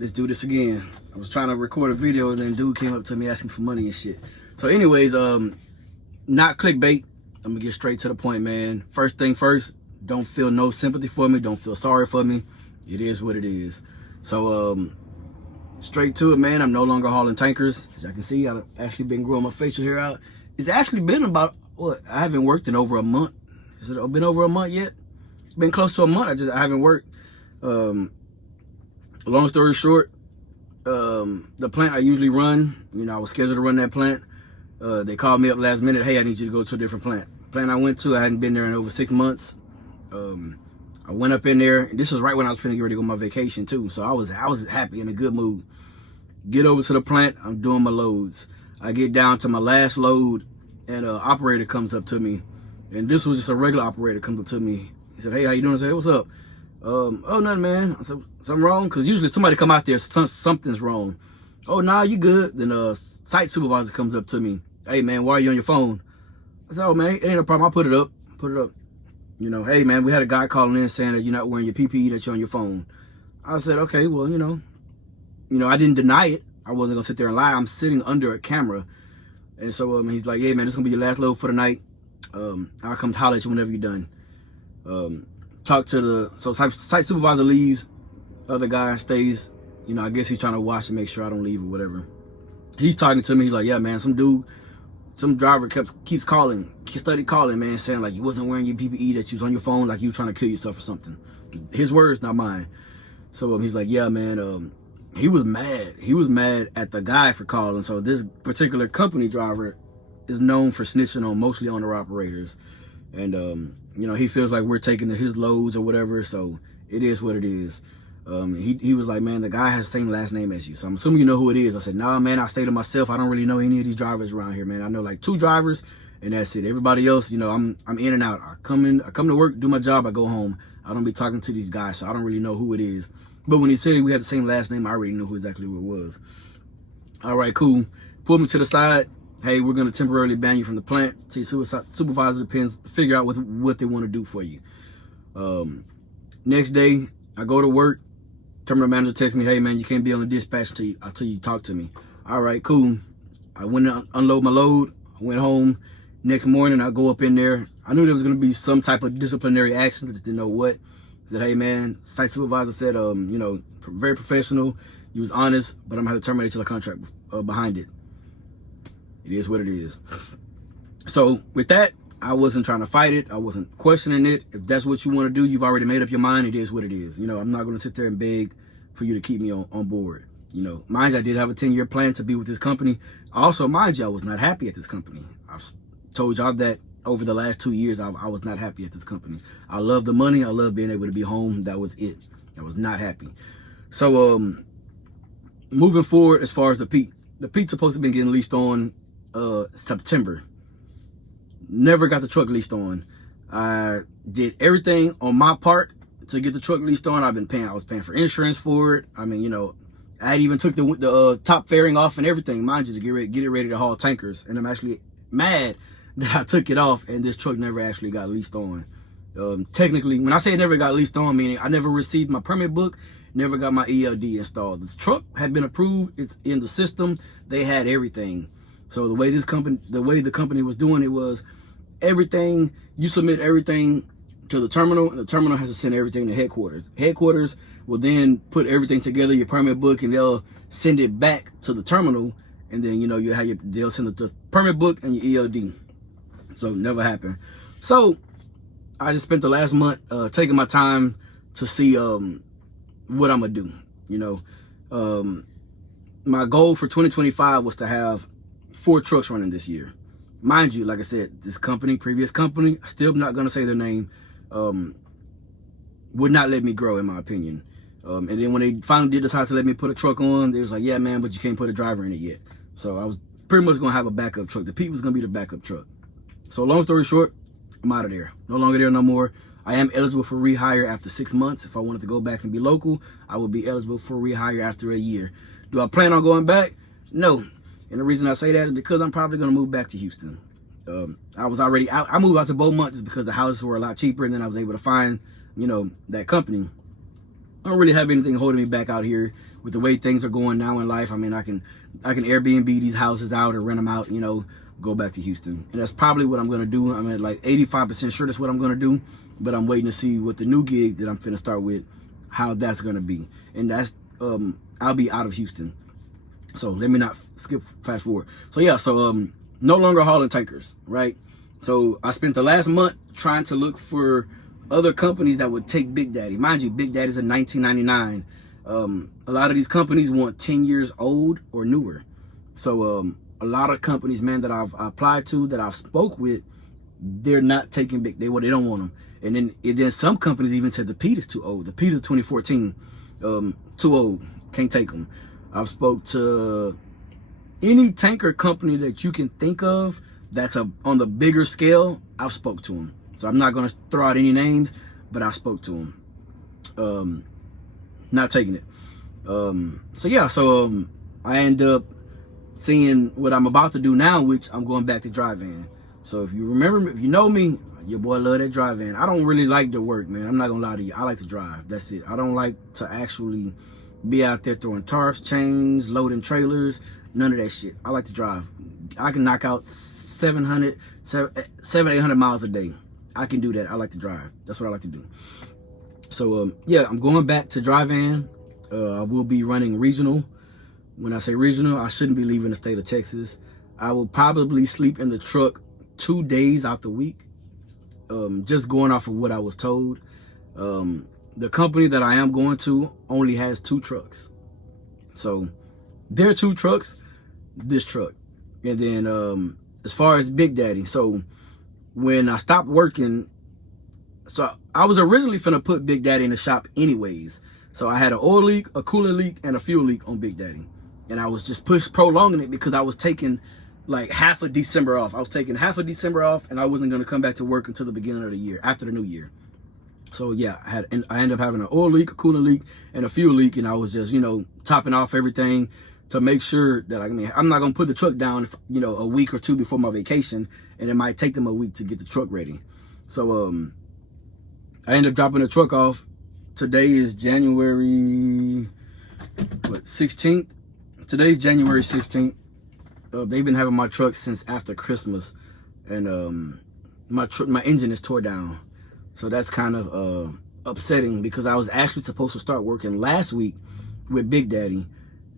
let's do this again. I was trying to record a video and then dude came up to me asking for money and shit. So anyways, not clickbait. I'm gonna get straight to the point, man. First thing first, don't feel no sympathy for me. Don't feel sorry for me. It is what it is. So straight to it, man. I'm no longer hauling tankers. As y'all can see, I've actually been growing my facial hair out. It's actually been about, what? I haven't worked in over a month. Has it been over a month yet? It's been close to a month. I haven't worked. Long story short, the plant I usually run, you know, I was scheduled to run that plant. They called me up last minute. Hey, I need you to go to a different plant. Plant I went to, I hadn't been there in over 6 months. I went up in there, and this was right when I was finna get ready to go on my vacation too. So I was happy, in a good mood. Get over to the plant, I'm doing my loads. I get down to my last load, and an operator comes up to me. And this was just a regular operator comes up to me. He said, hey, how you doing? I said, hey, what's up? Oh, nothing, man. I said, something wrong? Because usually somebody come out there, something's wrong. Oh, nah, you good. Then site supervisor comes up to me. Hey, man, why are you on your phone? I said, oh, man, it ain't no problem. I'll put it up. Put it up. You know, hey, man, we had a guy calling in saying that you're not wearing your PPE, that you're on your phone. I said, okay, well, you know, I didn't deny it. I wasn't going to sit there and lie. I'm sitting under a camera. And so he's like, hey, man, this is going to be your last load for the night. I'll come holler at you whenever you're done. Talk to the, so site supervisor leaves. Other guy stays. You know, I guess he's trying to watch and make sure I don't leave or whatever. He's talking to me. He's like, yeah, man, some driver keeps calling, steady calling, man, saying like you wasn't wearing your PPE, that you was on your phone, like you were trying to kill yourself or something. His words, not mine. So he's like, yeah, man, he was mad. He was mad at the guy for calling. So this particular company driver is known for snitching on mostly owner operators. And, you know, he feels like we're taking his loads or whatever. So it is what it is. He was like, man, the guy has the same last name as you. So I'm assuming you know who it is. I said, nah, man, I stay to myself. I don't really know any of these drivers around here, man. I know like 2 drivers and that's it. Everybody else, you know, I'm in and out. I come to work, do my job, I go home. I don't be talking to these guys, so I don't really know who it is. But when he said we had the same last name, I already knew who exactly who it was. All right, cool. Pulled me to the side. Hey, we're going to temporarily ban you from the plant. See, supervisor depends to figure out what they want to do for you. Next day, I go to work. Terminal manager texts me, hey, man, you can't be on the dispatch until you talk to me. All right, cool. I went to unload my load. I went home. Next morning, I go up in there. I knew there was going to be some type of disciplinary action. I just didn't know what. I said, hey, man, site supervisor said, you know, very professional. You was honest, but I'm going to have to terminate your contract behind it. It is what it is. So with that, I wasn't trying to fight it. I wasn't questioning it. If that's what you want to do, you've already made up your mind. It is what it is. You know, I'm not going to sit there and beg for you to keep me on board. You know, mind you, I did have a 10-year plan to be with this company. Also, mind you, I was not happy at this company. I've told y'all that over the last 2 years, I was not happy at this company. I love the money. I love being able to be home. That was it. I was not happy. So moving forward, as far as the Pete's supposed to be getting leased on September. Never got the truck leased on. I did everything on my part to get the truck leased on. I was paying for insurance for it. I mean, you know, I even took the top fairing off and everything, mind you, to get it ready to haul tankers. And I'm actually mad that I took it off and this truck never actually got leased on. Technically, when I say it never got leased on, meaning I never received my permit book, never got my ELD installed. This truck had been approved. It's in the system. They had everything. So the way the company was doing it was everything, you submit everything to the terminal, and the terminal has to send everything to headquarters. Headquarters will then put everything together, your permit book, and they'll send it back to the terminal. And then, you know, they'll send the permit book and your ELD. So never happened. So I just spent the last month taking my time to see what I'm gonna do. You know, my goal for 2025 was to have 4 trucks running this year. Mind you, like I said, this company, previous company, still not gonna say their name, would not let me grow, in my opinion. And then when they finally did decide to let me put a truck on, they was like, yeah, man, but you can't put a driver in it yet. So I was pretty much gonna have a backup truck. The Pete was gonna be the backup truck. So long story short, I'm out of there. No longer there no more. I am eligible for rehire after 6 months. If I wanted to go back and be local, I would be eligible for rehire after a year. Do I plan on going back? No. And the reason I say that is because I'm probably going to move back to Houston. I was already out. I moved out to Beaumont just because the houses were a lot cheaper, and then I was able to find, you know, that company. I don't really have anything holding me back out here with the way things are going now in life. I mean, I can Airbnb these houses out or rent them out, you know, go back to Houston. And that's probably what I'm going to do. I'm at like 85% sure that's what I'm going to do, but I'm waiting to see what the new gig that I'm finna start with, how that's going to be. And that's, I'll be out of Houston. So let me not fast forward. So yeah, so no longer hauling tankers, right? So I spent the last month trying to look for other companies that would take Big Daddy. Mind you, Big Daddy's in 1999. A lot of these companies want 10 years old or newer. So a lot of companies, man, that I've applied to, that I've spoke with, they're not taking Big. They don't want them. And then some companies even said the Peter's too old. The Peter's 2014, too old, can't take them. I've spoke to any tanker company that you can think of that's on the bigger scale. I've spoke to them. So I'm not going to throw out any names, but I spoke to them. Not taking it. So yeah, so I end up seeing what I'm about to do now, which I'm going back to dry van. So if you remember, if you know me, your boy love that dry van. I don't really like to work, man. I'm not going to lie to you. I like to drive. That's it. I don't like to actually be out there throwing tarps, chains, loading trailers, none of that shit. I like to drive. I can knock out 800 miles a day. I can do that. I like to drive. That's what I like to do. So yeah, I'm going back to dry van. I will be running regional. When I say regional, I shouldn't be leaving the state of Texas. I will probably sleep in the truck 2 days out the week. Just going off of what I was told. The company that I am going to only has 2 trucks. So their 2 trucks, this truck. And then as far as Big Daddy, so when I stopped working, so I was originally finna put Big Daddy in the shop anyways. So I had an oil leak, a coolant leak, and a fuel leak on Big Daddy. And I was just prolonging it because I was taking like half of December off. I was taking half of December off, and I wasn't gonna come back to work until the beginning of the year, after the new year. So yeah, I ended up having an oil leak, a coolant leak, and a fuel leak, and I was just, you know, topping off everything to make sure that, I'm not gonna put the truck down, you know, a week or 2 before my vacation, and it might take them a week to get the truck ready. So I ended up dropping the truck off. Today is January 16th. Today's January 16th. They've been having my truck since after Christmas, and my engine is tore down. So that's kind of upsetting because I was actually supposed to start working last week with Big Daddy,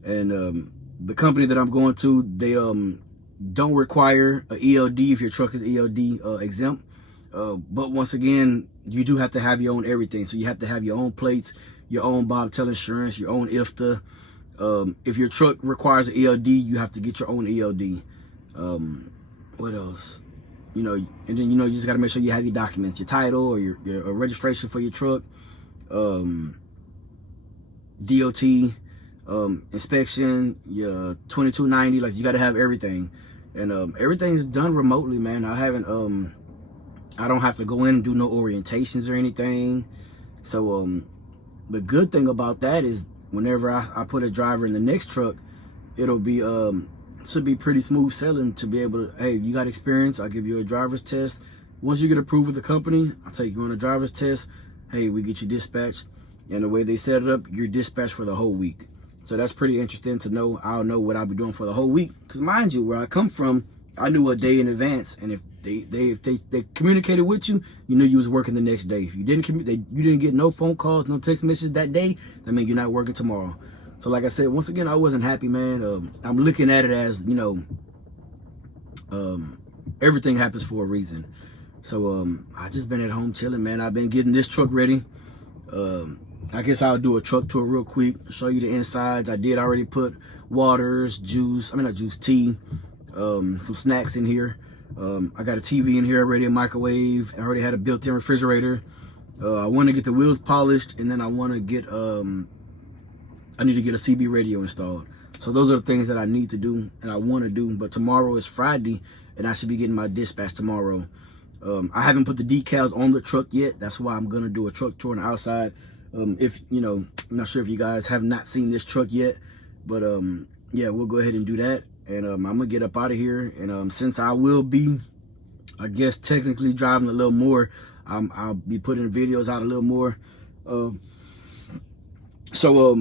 and the company that I'm going to, they don't require a ELD if your truck is ELD exempt. But once again, you do have to have your own everything. So you have to have your own plates, your own bobtail insurance, your own IFTA. If your truck requires an ELD, you have to get your own ELD. What else? You know, and then, you know, you just got to make sure you have your documents, your title or your registration for your truck, DOT, inspection, your 2290. Like, you got to have everything. And everything's done remotely, man. I don't have to go in and do no orientations or anything. So the good thing about that is whenever I put a driver in the next truck, it'll be should be pretty smooth sailing to be able to, hey, you got experience, I'll give you a driver's test. Once you get approved with the company, I'll take you on a driver's test. Hey, we get you dispatched. And the way they set it up, you're dispatched for the whole week. So that's pretty interesting to know. I'll know what I'll be doing for the whole week. Because mind you, where I come from, I knew a day in advance. And if they communicated with you, you knew you was working the next day. If you didn't you didn't get no phone calls, no text messages that day, that means you're not working tomorrow. So like I said, once again, I wasn't happy, man. I'm looking at it as, you know, everything happens for a reason. So I just been at home chilling, man. I've been getting this truck ready. I guess I'll do a truck tour real quick, show you the insides. I did already put waters, tea, some snacks in here. I got a TV in here already, a microwave. I already had a built-in refrigerator. I want to get the wheels polished, and then I want to get I need to get a CB radio installed. So those are the things that I need to do and I want to do. But tomorrow is Friday, and I should be getting my dispatch tomorrow. I haven't put the decals on the truck yet. That's why I'm gonna do a truck tour on the outside. If you know, I'm not sure if you guys have not seen this truck yet, but yeah, we'll go ahead and do that. And I'm gonna get up out of here. And since I will be, I guess, technically driving a little more, I'll be putting videos out a little more. So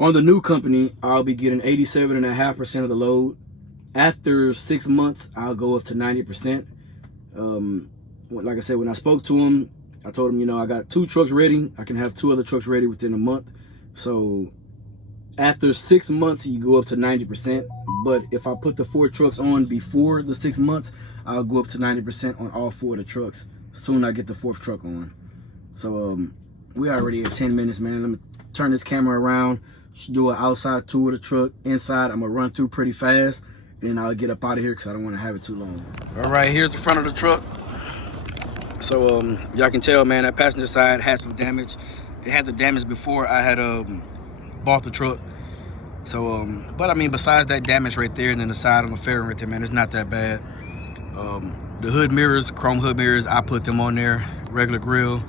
on the new company, I'll be getting 87.5% of the load. After 6 months, I'll go up to 90%. Like I said, when I spoke to him, I told him, you know, I got 2 trucks ready. I can have 2 other trucks ready within a month. So after 6 months, you go up to 90%. But if I put the 4 trucks on before the 6 months, I'll go up to 90% on all 4 of the trucks. Soon I get the 4th truck on. So we already at 10 minutes, man. Let me turn this camera around, do an outside tour of the truck. Inside, I'm gonna run through pretty fast, and then I'll get up out of here because I don't want to have it too long. All right, here's the front of the truck. So y'all can tell, man, that passenger side had some damage. It had the damage before I had bought the truck. So but I mean, besides that damage right there and then the side on the fairing right there, man, it's not that bad. The hood mirrors, chrome hood mirrors, I put them on there. Regular grill.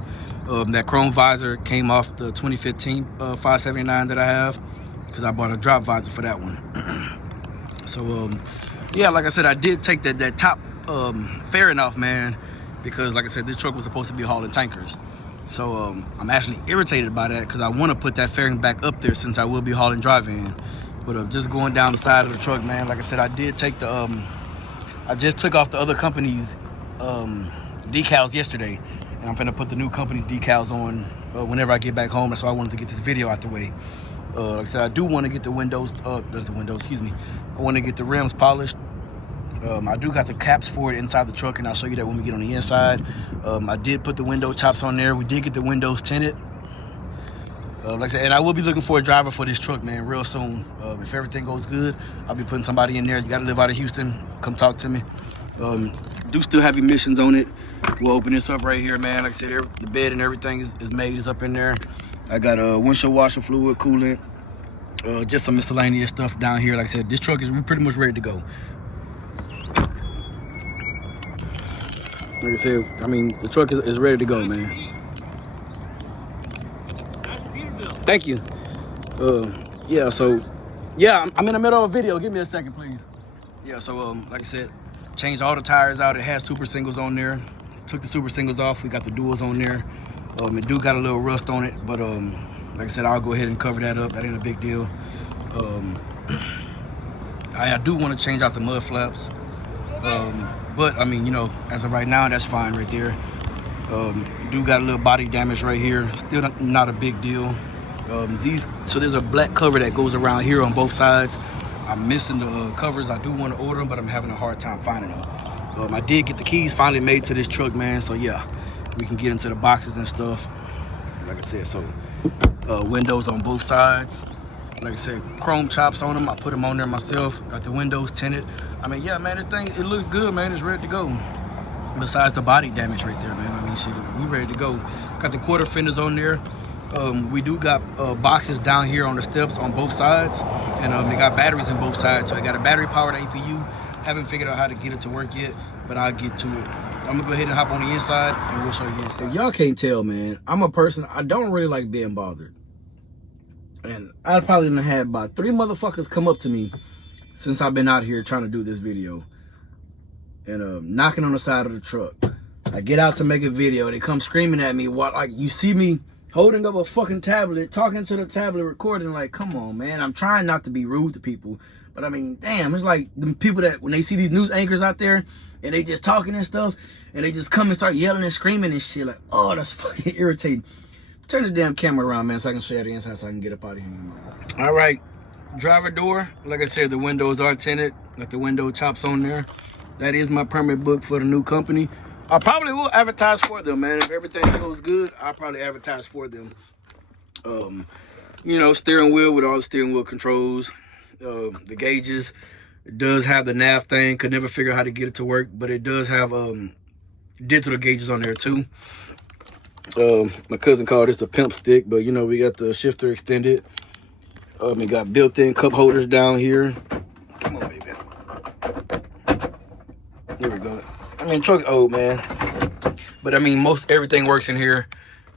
That chrome visor came off the 2015 579 that I have, because I bought a drop visor for that one. So yeah, like I said, I did take that top fairing off, man, because like I said, this truck was supposed to be hauling tankers. So I'm actually irritated by that, because I want to put that fairing back up there since I will be hauling dry-van. But just going down the side of the truck, man, like I said, I did take the I just took off the other company's decals yesterday, and I'm finna put the new company's decals on whenever I get back home. That's why I wanted to get this video out the way. Like I said, I do want to get the windows, excuse me. I want to get the rims polished. I do got the caps for it inside the truck, and I'll show you that when we get on the inside. I did put the window chops on there. We did get the windows tinted. Like I said, and I will be looking for a driver for this truck, man, real soon. If everything goes good, I'll be putting somebody in there. You gotta live out of Houston, come talk to me. Do still have emissions on it. We'll open this up right here, man. Like I said, the bed and everything is made, is up in there. I got a windshield washer fluid, coolant, just some miscellaneous stuff down here. Like I said, this truck is pretty much ready to go. Like I said, I mean, the truck is ready to go, man. Thank you. Yeah, so, yeah, I'm in the middle of a video. Give me a second, please. Yeah, so, like I said, changed all the tires out. It has super singles on there. Took the super singles off. We got the duals on there. It do got a little rust on it, but like I said, I'll go ahead and cover that up. That ain't a big deal. I do want to change out the mud flaps. But I mean, you know, as of right now, that's fine right there. Do got a little body damage right here. Still not a big deal. So there's a black cover that goes around here on both sides. I'm missing the covers. I do want to order them, but I'm having a hard time finding them. I did get the keys finally made to this truck, man. So yeah, we can get into the boxes and stuff. Like I said, so windows on both sides. Like I said, chrome chops on them. I put them on there myself. Got the windows tinted. I mean, yeah, man, this thing, it looks good, man. It's ready to go. Besides the body damage right there, man. I mean, shit, we ready to go. Got the quarter fenders on there. We do got boxes down here on the steps on both sides, and they got batteries in both sides. So I got a battery powered APU. Haven't figured out how to get it to work yet, but I'll get to it. I'm gonna go ahead and hop on the inside, and we'll show you inside. If y'all can't tell, man, I'm a person, I don't really like being bothered. And I probably done had about 3 motherfuckers come up to me since I've been out here trying to do this video, and knocking on the side of the truck. I get out to make a video, they come screaming at me. What, like, you see me holding up a fucking tablet, talking to the tablet, recording, like, come on, man. I'm trying not to be rude to people, but I mean, damn, it's like the people that, when they see these news anchors out there and they just talking and stuff, and they just come and start yelling and screaming and shit, like, oh, that's fucking irritating. Turn the damn camera around, man, so I can show you the inside so I can get up out of here. All right, driver door. Like I said, the windows are tinted. Got the window chops on there. That is my permit book for the new company. I probably will advertise for them, man. If everything goes good, I'll probably advertise for them. You know, steering wheel with all the steering wheel controls. The gauges. It does have the nav thing. Could never figure out how to get it to work, but it does have digital gauges on there too. My cousin called this the pimp stick, but you know, we got the shifter extended. We got built-in cup holders down here. Come on, baby. There we go. I mean, truck's old, man, but I mean, most everything works in here.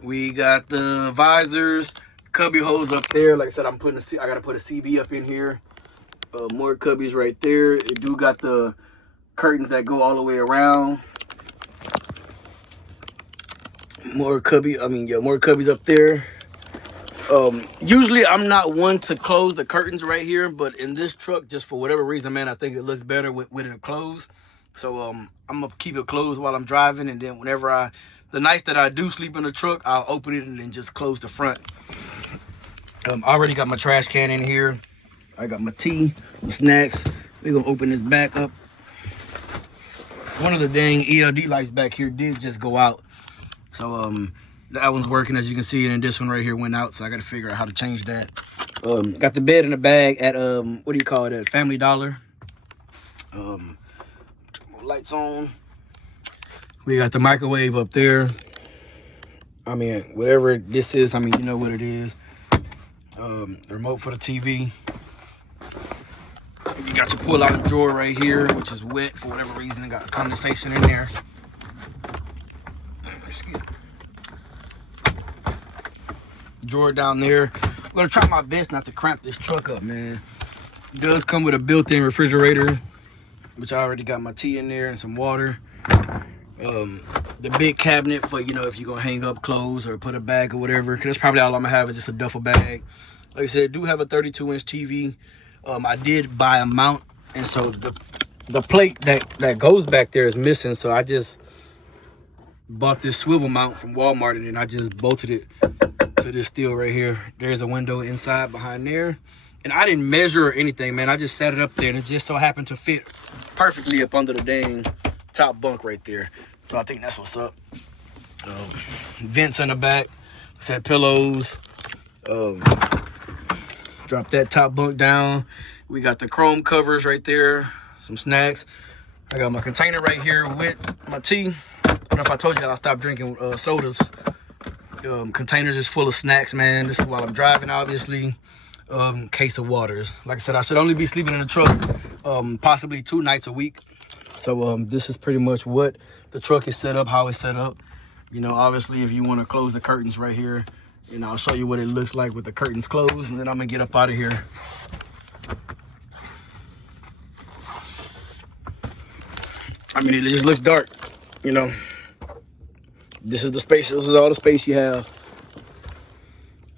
We got the visors, cubby holes up there. Like I said, I gotta put a CB up in here. More cubbies right there. It do got the curtains that go all the way around. More cubbies up there. Usually I'm not one to close the curtains right here, but in this truck, just for whatever reason, man, I think it looks better with it closed. So I'm gonna keep it closed while I'm driving, and then whenever the nights that I do sleep in the truck, I'll open it and then just close the front. I already got my trash can in here. I got my tea, my snacks. We're gonna open this back up. One of the dang ELD lights back here did just go out. So that one's working, as you can see, and this one right here went out, so I got to figure out how to change that. Got the bed in the bag at what do you call it, at Family Dollar. Lights on. We got the microwave up there. I mean, whatever this is, I mean, you know what it is. The remote for the TV. You got your pull out drawer right here, which is wet for whatever reason. It got condensation in there. Excuse me. Drawer down there. I'm gonna try my best not to cramp this truck up, man. It does come with a built-in refrigerator, which I already got my tea in there and some water. The big cabinet for, you know, if you're gonna hang up clothes or put a bag or whatever, because that's probably all I'm gonna have is just a duffel bag. Like I said, I do have a 32-inch TV. I did buy a mount, and so the plate that goes back there is missing, so I just bought this swivel mount from Walmart, and then I just bolted it to this steel right here. There's a window inside behind there, and I didn't measure or anything, man. I just set it up there, and it just so happened to fit perfectly up under the dang top bunk right there. So I think that's what's up. Vents in the back, set pillows. Drop that top bunk down. We got the chrome covers right there, some snacks. I got my container right here with my tea. I don't know if I told you I stopped drinking sodas. Containers is full of snacks, man. This is while I'm driving, obviously. Case of waters. Like I said, I should only be sleeping in the truck possibly 2 nights a week. So this is pretty much what the truck is set up, how it's set up. You know, obviously, if you want to close the curtains right here, and I'll show you what it looks like with the curtains closed, and then I'm gonna get up out of here. I mean, it just looks dark, you know. This is the space, this is all the space you have.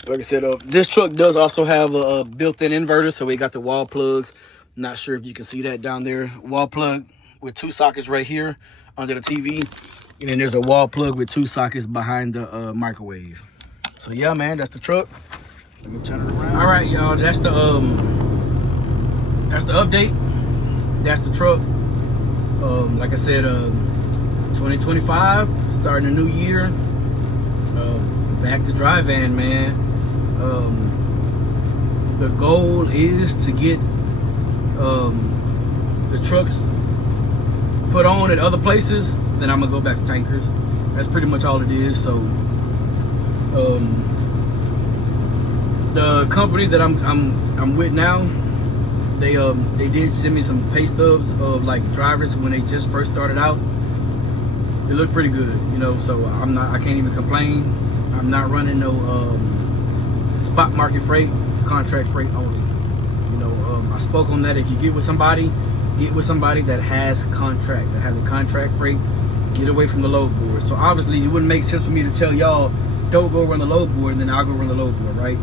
Like I said, this truck does also have a built-in inverter, so we got the wall plugs. Not sure if you can see that down there. Wall plug with 2 sockets right here under the TV, and then there's a wall plug with 2 sockets behind the microwave. So yeah, man, that's the truck. Let me turn it around. All right, y'all, that's the update. That's the truck. Like I said, 2025, starting a new year. Back to dry van, man. The goal is to get the trucks put on at other places. Then I'm gonna go back to tankers. That's pretty much all it is. So the company that I'm with now, they did send me some pay stubs of like drivers when they just first started out. It looked pretty good, you know. So I can't even complain. I'm not running no spot market freight, contract freight only. You know, I spoke on that. If you get with somebody that has a contract freight. Get away from the load board. So obviously it wouldn't make sense for me to tell y'all don't go run the load board, and then I'll go run the load board, right?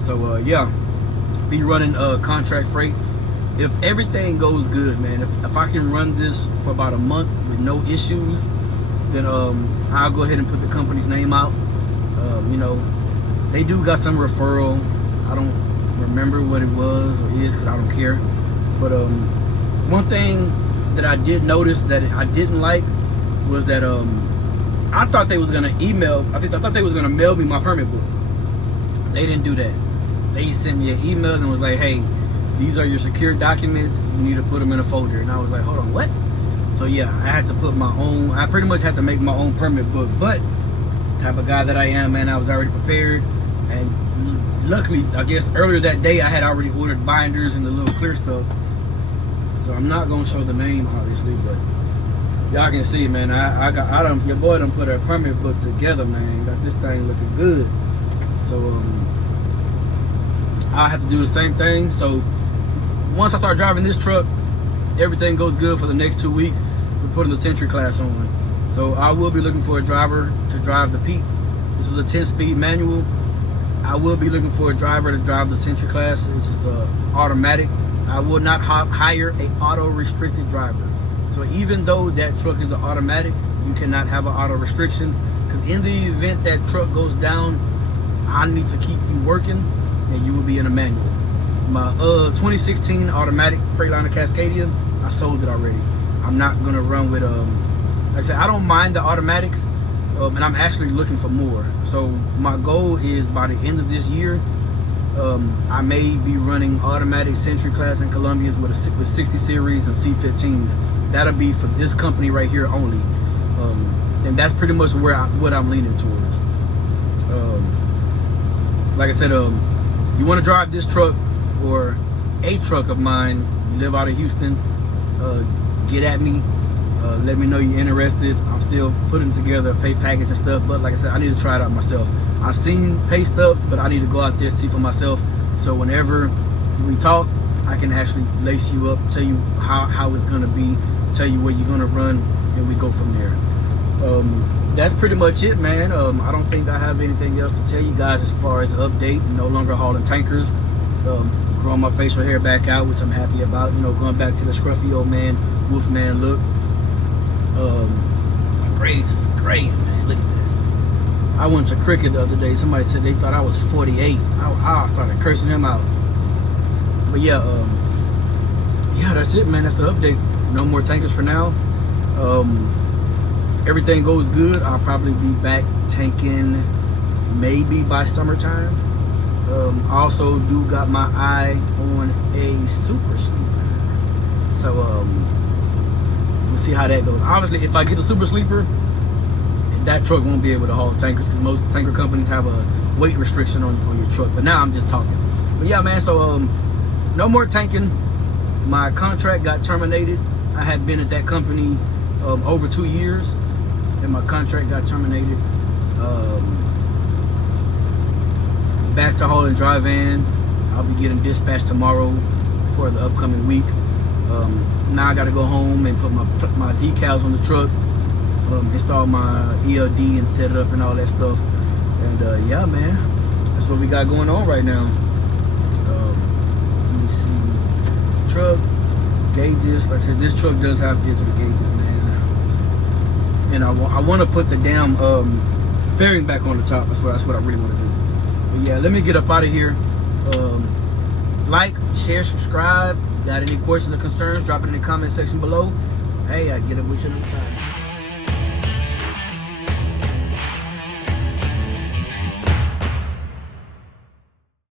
So yeah, be running contract freight. If everything goes good, man, if I can run this for about a month with no issues, then I'll go ahead and put the company's name out. You know, they do got some referral. I don't remember what it was or is, because I don't care. But one thing that I did notice that I didn't like was that I thought they was gonna I thought they was gonna mail me my permit book. They didn't do that. They sent me an email and was like, hey, these are your secure documents, you need to put them in a folder. And I was like, hold on, what? So yeah, I had to put my own, I pretty much had to make my own permit book. But type of guy that I am, man, I was already prepared. And luckily, I guess earlier that day I had already ordered binders and the little clear stuff. So I'm not gonna show the name obviously, but y'all can see, man, your boy done put a permit book together, man. Got this thing looking good. So I have to do the same thing. So once I start driving this truck, everything goes good for the next 2 weeks. We're putting the Century class on. So I will be looking for a driver to drive the Pete. This is a 10-speed manual. I will be looking for a driver to drive the Century class, which is automatic. I will not hire a auto restricted driver. So even though that truck is an automatic, you cannot have an auto restriction, because in the event that truck goes down, I need to keep you working and you will be in a manual. My 2016 automatic Freightliner Cascadia, I sold it already. I'm not gonna run with like I said, I don't mind the automatics, and I'm actually looking for more. So my goal is by the end of this year, I may be running automatic Century class and Columbias with 60 series and C15s. That'll be for this company right here only, and that's pretty much what I'm leaning towards. Like I said, you want to drive this truck or a truck of mine, you live out of Houston, get at me, let me know you're interested. I'm still putting together a pay package and stuff, but like I said, I need to try it out myself. I've seen pay stubs, but I need to go out there and see for myself, so whenever we talk, I can actually lace you up, tell you how it's going to be, tell you where you're going to run, and we go from there. That's pretty much it, man. I don't think I have anything else to tell you guys as far as an update. No longer hauling tankers, growing my facial hair back out, which I'm happy about, you know, going back to the scruffy old man, wolfman look. My braids is graying, man, look at that. I went to cricket the other day, somebody said they thought I was 48. I started cursing him out. But yeah, that's it, man. That's the update. No more tankers for now. Everything goes good, I'll probably be back tanking maybe by summertime. I also do got my eye on a super sleeper, so we'll see how that goes. Obviously, if I get a super sleeper, that truck won't be able to haul tankers, because most tanker companies have a weight restriction on your truck. But now I'm just talking. But yeah, man, so no more tanking. My contract got terminated. I had been at that company over 2 years, and my contract got terminated. Back to hauling dry van. I'll be getting dispatched tomorrow for the upcoming week. Now I gotta go home and put my decals on the truck, install my ELD and set it up and all that stuff. And yeah, man, that's what we got going on right now. Let me see. Truck gauges. Like I said, this truck does have digital gauges, man. And I want to put the damn fairing back on the top. That's what I really want to do. But yeah, let me get up out of here. Like, share, subscribe. Got any questions or concerns, drop it in the comment section below. Hey, I get it with you next time.